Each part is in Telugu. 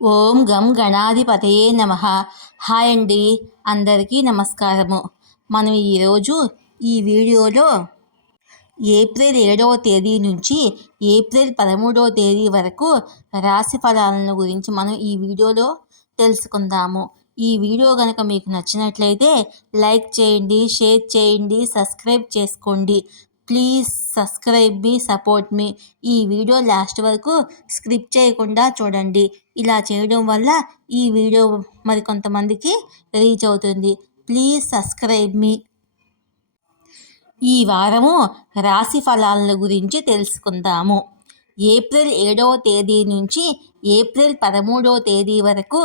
ఓం గం గణాధిపతయే నమ. హాయ్ అండి అందరికీ నమస్కారము. మనం ఈరోజు ఈ వీడియోలో ఏప్రిల్ ఏడవ తేదీ నుంచి ఏప్రిల్ పదమూడవ తేదీ వరకు రాశి ఫలాలను గురించి మనం ఈ వీడియోలో తెలుసుకుందాము. ఈ వీడియో కనుక మీకు నచ్చినట్లయితే లైక్ చేయండి షేర్ చేయండి సబ్స్క్రైబ్ చేసుకోండి. ప్లీజ్ సబ్స్క్రైబ్ మీ సపోర్ట్ మీ. ఈ వీడియో లాస్ట్ వరకు స్క్రిప్ట్ చేయకుండా చూడండి. ఇలా చేయడం వల్ల ఈ వీడియో మరి కొంతమందికి రీచ్ అవుతుంది. ప్లీజ్ సబ్స్క్రైబ్ మీ. ఈ వారము రాశి ఫలాలను గురించి తెలుసుకుందాము. ఏప్రిల్ ఏడవ తేదీ నుంచి ఏప్రిల్ పదమూడవ తేదీ వరకు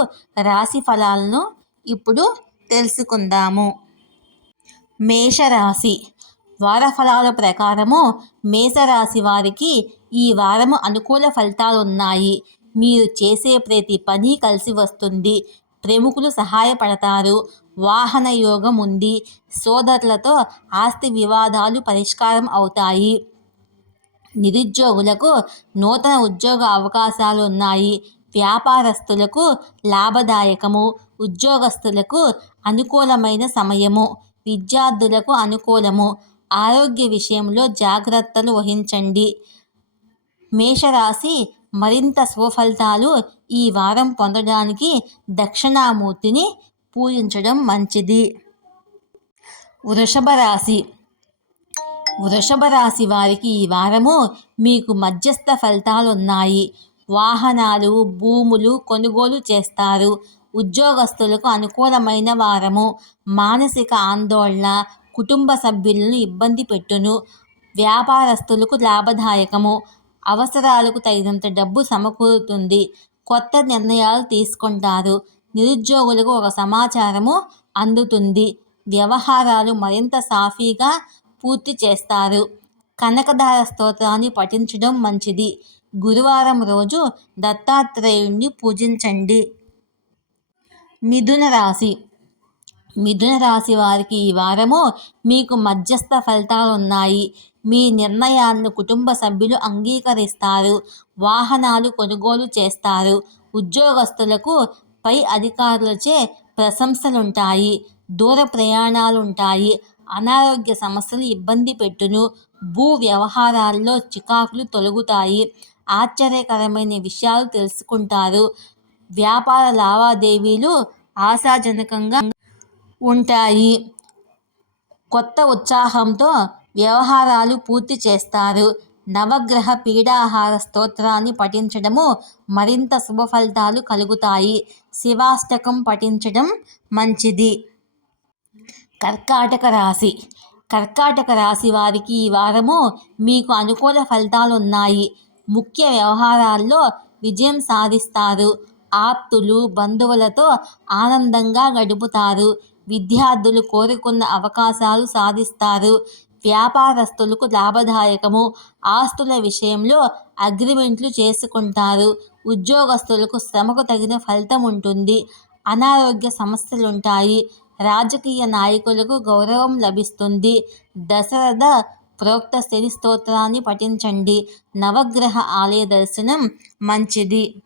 రాశి ఫలాలను ఇప్పుడు తెలుసుకుందాము. మేషరాశి వారఫలాల ప్రకారము మేషరాశి వారికి ఈ వారము అనుకూల ఫలితాలు ఉన్నాయి మీరు చేసే ప్రతి పని కలిసి వస్తుంది. ప్రముఖులు సహాయపడతారు. వాహన యోగం ఉంది. సోదరులతో ఆస్తి వివాదాలు పరిష్కారం అవుతాయి. నిరుద్యోగులకు నూతన ఉద్యోగ అవకాశాలు ఉన్నాయి వ్యాపారస్తులకు లాభదాయకము. ఉద్యోగస్తులకు అనుకూలమైన సమయము. విద్యార్థులకు అనుకూలము. ఆరోగ్య విషయంలో జాగ్రత్తలు వహించండి. మేషరాశి మరింత స్వఫలితాలు ఈ వారం పొందడానికి దక్షిణామూర్తిని పూజించడం మంచిది. వృషభ రాశి. వృషభ రాశి వారికి ఈ వారము మీకు మధ్యస్థ ఫలితాలు ఉన్నాయి. వాహనాలు భూములు కొనుగోలు చేస్తారు. ఉద్యోగస్తులకు అనుకూలమైన వారము. మానసిక ఆందోళన కుటుంబ సభ్యులను ఇబ్బంది పెట్టును. వ్యాపారస్తులకు లాభదాయకము. అవసరాలకు తగినంత డబ్బు సమకూరుతుంది. కొత్త నిర్ణయాలు తీసుకుంటారు. నిరుద్యోగులకు ఒక సమాచారము అందుతుంది. వ్యవహారాలు మరింత సాఫీగా పూర్తి చేస్తారు. కనకదార స్తోత్రాన్ని పఠించడం మంచిది. గురువారం రోజు దత్తాత్రేయుణ్ణి పూజించండి. మిథున రాశి మిథున రాశి వారికి ఈ వారము మీకు మధ్యస్థ ఫలితాలు ఉన్నాయి మీ నిర్ణయాలను కుటుంబ సభ్యులు అంగీకరిస్తారు. వాహనాలు కొనుగోలు చేస్తారు. ఉద్యోగస్తులకు పై అధికారులచే ప్రశంసలుంటాయి. దూర ప్రయాణాలు ఉంటాయి అనారోగ్య సమస్యలు ఇబ్బంది పెట్టును. భూ వ్యవహారాల్లో చికాకులు తొలగుతాయి. ఆశ్చర్యకరమైన విషయాలు తెలుసుకుంటారు. వ్యాపార లావాదేవీలు ఆశాజనకంగా ఉంటాయి. కొత్త ఉత్సాహంతో వ్యవహారాలు పూర్తి చేస్తారు. నవగ్రహ పీడాహార స్తోత్రాన్ని పఠించడము మరింత శుభ ఫలితాలు కలుగుతాయి. శివాష్టకం పఠించడం మంచిది. కర్కాటక రాశి. కర్కాటక రాశి వారికి ఈ వారము మీకు అనుకూల ఫలితాలు ఉన్నాయి. ముఖ్య వ్యవహారాల్లో విజయం సాధిస్తారు. ఆప్తులు బంధువులతో ఆనందంగా గడుపుతారు. విద్యార్థులు కోరుకున్న అవకాశాలు సాధిస్తారు. వ్యాపారస్తులకు లాభదాయకము. ఆస్తుల విషయంలో అగ్రిమెంట్లు చేసుకుంటారు. ఉద్యోగస్తులకు శ్రమకు తగిన ఫలితం ఉంటుంది. అనారోగ్య సమస్యలుంటాయి. రాజకీయ నాయకులకు గౌరవం లభిస్తుంది. దశరథ ప్రోక్త శని స్తోత్రాన్ని పఠించండి. నవగ్రహ ఆలయ దర్శనం మంచిది.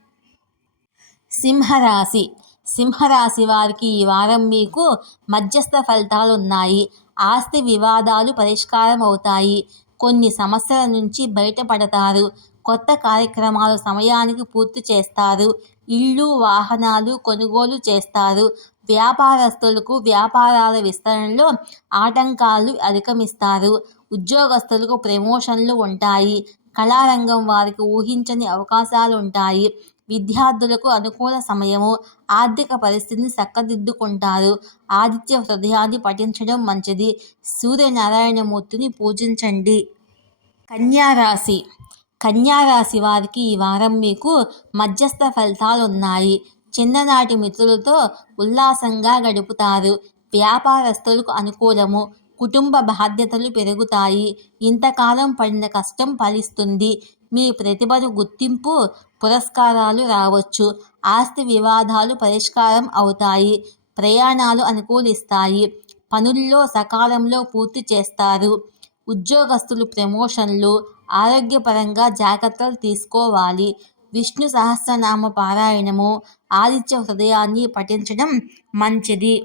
సింహరాశి సింహరాశి వారికి ఈ వారం మీకు మధ్యస్థ ఫలితాలు ఉన్నాయి ఆస్తి వివాదాలు పరిష్కారం అవుతాయి కొన్ని సమస్యల నుంచి బయటపడతారు. కొత్త కార్యక్రమాలు సమయానికి పూర్తి చేస్తారు. ఇళ్ళు వాహనాలు కొనుగోలు చేస్తారు. వ్యాపారస్తులకు వ్యాపారాల విస్తరణలో ఆటంకాలు అధిగమిస్తారు ఉద్యోగస్తులకు ప్రమోషన్లు ఉంటాయి. కళారంగం వారికి ఊహించని అవకాశాలు ఉంటాయి విద్యార్థులకు అనుకూల సమయము ఆర్థిక పరిస్థితిని చక్కదిద్దుకుంటారు. ఆదిత్య హృదయాన్ని పఠించడం మంచిది. సూర్యనారాయణమూర్తిని పూజించండి. కన్యారాశి. కన్యారాశి వారికి ఈ వారం మీకు మధ్యస్థ ఫలితాలు ఉన్నాయి చిన్ననాటి మిత్రులతో ఉల్లాసంగా గడుపుతారు. వ్యాపారస్తులకు అనుకూలము కుటుంబ బాధ్యతలు పెరుగుతాయి. ఇంతకాలం పడిన కష్టం ఫలిస్తుంది. మీ ప్రతిభను గుర్తింపు పురస్కారాలు రావచ్చు. ఆస్తి వివాదాలు పరిష్కారం అవుతాయి. ప్రయాణాలు అనుకూలిస్తాయి. పనుల్లో సకాలంలో పూర్తి చేస్తారు. ఉద్యోగస్తులు ప్రమోషన్లు ఆరోగ్యపరంగా జాగ్రత్తలు తీసుకోవాలి. విష్ణు సహస్రనామ పారాయణము ఆదిత్య హృదయాన్ని పఠించడం మంచిది.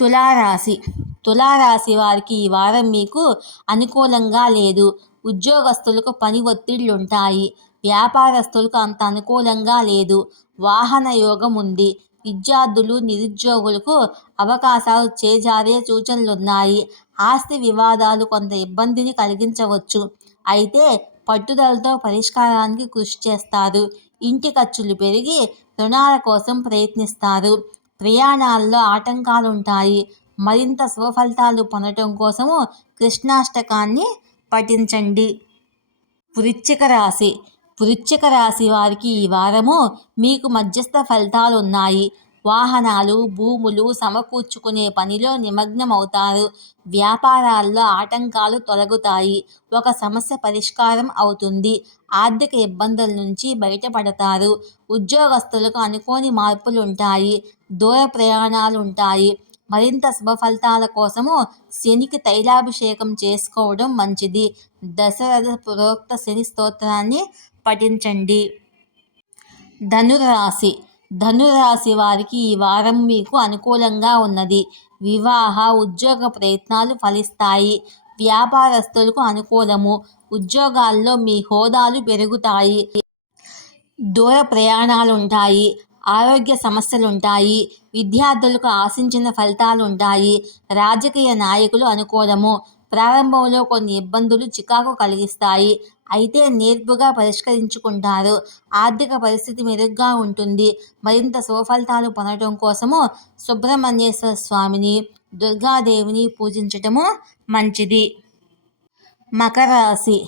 తులారాశి. తులారాశి వారికి ఈ వారం మీకు అనుకూలంగా లేదు. ఉద్యోగస్తులకు పని ఒత్తిళ్ళుంటాయి. వ్యాపారస్తులకు అంత అనుకూలంగా లేదు. వాహన యోగం ఉంది. విద్యార్థులు నిరుద్యోగులకు అవకాశాలు చేజారే సూచనలున్నాయి. ఆస్తి వివాదాలు కొంత ఇబ్బందిని కలిగించవచ్చు. అయితే పట్టుదలతో పరిష్కారానికి కృషి చేస్తారు. ఇంటి ఖర్చులు పెరిగి రుణాల కోసం ప్రయత్నిస్తారు. ప్రయాణాల్లో ఆటంకాలుంటాయి. మరింత సుఫలితాలు పొందటం కోసము కృష్ణాష్టకాన్ని పఠించండి. వృచ్చిక రాశి. వృశ్చిక రాశి వారికి ఈ వారము మీకు మధ్యస్థ ఫలితాలు ఉన్నాయి వాహనాలు భూములు సమకూర్చుకునే పనిలో నిమగ్నమవుతారు. వ్యాపారాల్లో ఆటంకాలు తొలగుతాయి. ఒక సమస్య పరిష్కారం అవుతుంది. ఆర్థిక ఇబ్బందుల నుంచి బయటపడతారు. ఉద్యోగస్తులకు అనుకోని మార్పులుంటాయి. దూర ప్రయాణాలు ఉంటాయి మరింత శుభ ఫలితాల కోసము శనికి తైలాభిషేకం చేసుకోవడం మంచిది. దశరథ ప్రోక్త శని స్తోత్రాన్ని పఠించండి ధనురాశి ధనురాశి వారికి ఈ వారం మీకు అనుకూలంగా ఉన్నది. వివాహ ఉద్యోగ ప్రయత్నాలు ఫలిస్తాయి. వ్యాపారస్తులకు అనుకూలము. ఉద్యోగాల్లో మీ హోదాలు పెరుగుతాయి. దూర ప్రయాణాలు ఉంటాయి ఆరోగ్య సమస్యలు ఉంటాయి విద్యార్థులకు ఆశించిన ఫలితాలు ఉంటాయి రాజకీయ నాయకులు అనుకూలము. ప్రారంభంలో కొన్ని ఇబ్బందులు చికాకు కలిగిస్తాయి. అయితే నేర్పుగా పరిష్కరించుకుంటారు. ఆర్థిక పరిస్థితి మెరుగ్గా ఉంటుంది. మరింత సుఫలితాలు పొందడం కోసము సుబ్రహ్మణ్యేశ్వర స్వామిని దుర్గాదేవిని పూజించటము మంచిది. మకర రాశి.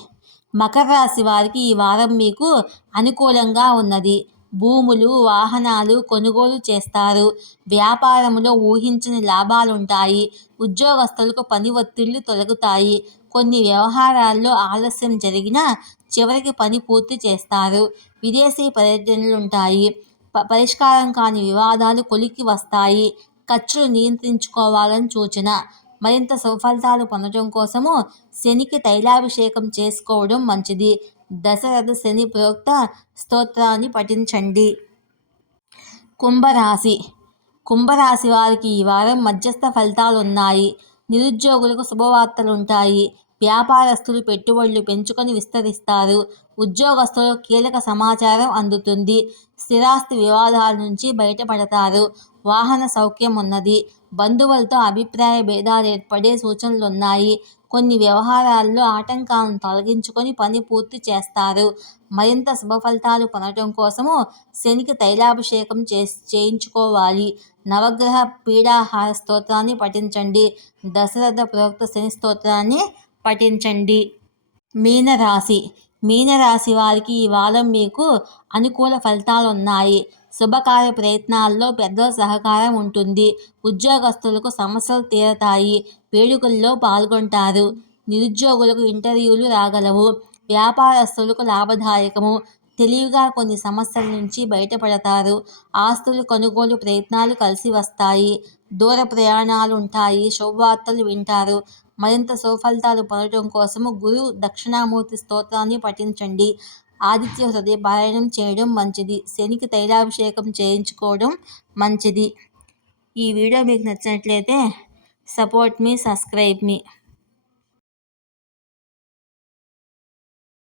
మకర రాశి వారికి ఈ వారం మీకు అనుకూలంగా ఉన్నది. భూములు వాహనాలు కొనుగోలు చేస్తారు. వ్యాపారంలో ఊహించని లాభాలుంటాయి. ఉద్యోగస్తులకు పని ఒత్తిళ్ళు తొలగుతాయి. కొన్ని వ్యవహారాల్లో ఆలస్యం జరిగినా చివరికి పని పూర్తి చేస్తారు. విదేశీ పర్యటనలుంటాయి. పరిష్కారం కాని వివాదాలు కొలికి వస్తాయి. ఖర్చులు నియంత్రించుకోవాలని సూచన. మరింత సుఫలితాలు పొందడం కోసము శనికి తైలాభిషేకం చేసుకోవడం మంచిది. దశరథ శని ప్రోక్త స్తోత్రాన్ని పఠించండి. కుంభరాశి. కుంభరాశి వారికి ఈ వారం మధ్యస్థ ఫలితాలు ఉన్నాయి నిరుద్యోగులకు శుభవార్తలుంటాయి. వ్యాపారస్తులు పెట్టుబడులు పెంచుకొని విస్తరిస్తారు. ఉద్యోగస్తులు కీలక సమాచారం అందుతుంది. స్థిరాస్తి వివాదాల నుంచి బయటపడతారు. వాహన సౌఖ్యం ఉన్నది. బంధువులతో అభిప్రాయ భేదాలు ఏర్పడే సూచనలున్నాయి. కొన్ని వ్యవహారాల్లో ఆటంకాలను తొలగించుకొని పని పూర్తి చేస్తారు. మరింత శుభ ఫలితాలు పొందడం కోసము శనికి తైలాభిషేకం చే చేయించుకోవాలి. నవగ్రహ పీడాహార స్తోత్రాన్ని పఠించండి. దశరథ ప్రోక్త శని స్తోత్రాన్ని పఠించండి. మీనరాశి. మీనరాశి వారికి ఈ వారం మీకు అనుకూల ఫలితాలు ఉన్నాయి శుభకార్య ప్రయత్నాల్లో పెద్దల సహకారం ఉంటుంది. ఉద్యోగస్తులకు సమస్యలు తీరతాయి. వేడుకల్లో పాల్గొంటారు. నిరుద్యోగులకు ఇంటర్వ్యూలు రాగలవు. వ్యాపారస్తులకు లాభదాయకము. తెలివిగా కొన్ని సమస్యల నుంచి బయటపడతారు. ఆస్తులు కొనుగోలు ప్రయత్నాలు కలిసి వస్తాయి. దూర ప్రయాణాలు ఉంటాయి శుభవార్తలు వింటారు. మరింత సుఫలితాలు పొందడం కోసము గురు దక్షిణామూర్తి స్తోత్రాన్ని పఠించండి. ఆదిత్య హృదయ పారాయణం చేయడం మంచిది. శనికి తైలాభిషేకం చేయించుకోవడం మంచిది. ఈ వీడియో మీకు నచ్చినట్లయితే సపోర్ట్ మీ సబ్స్క్రైబ్ మీ.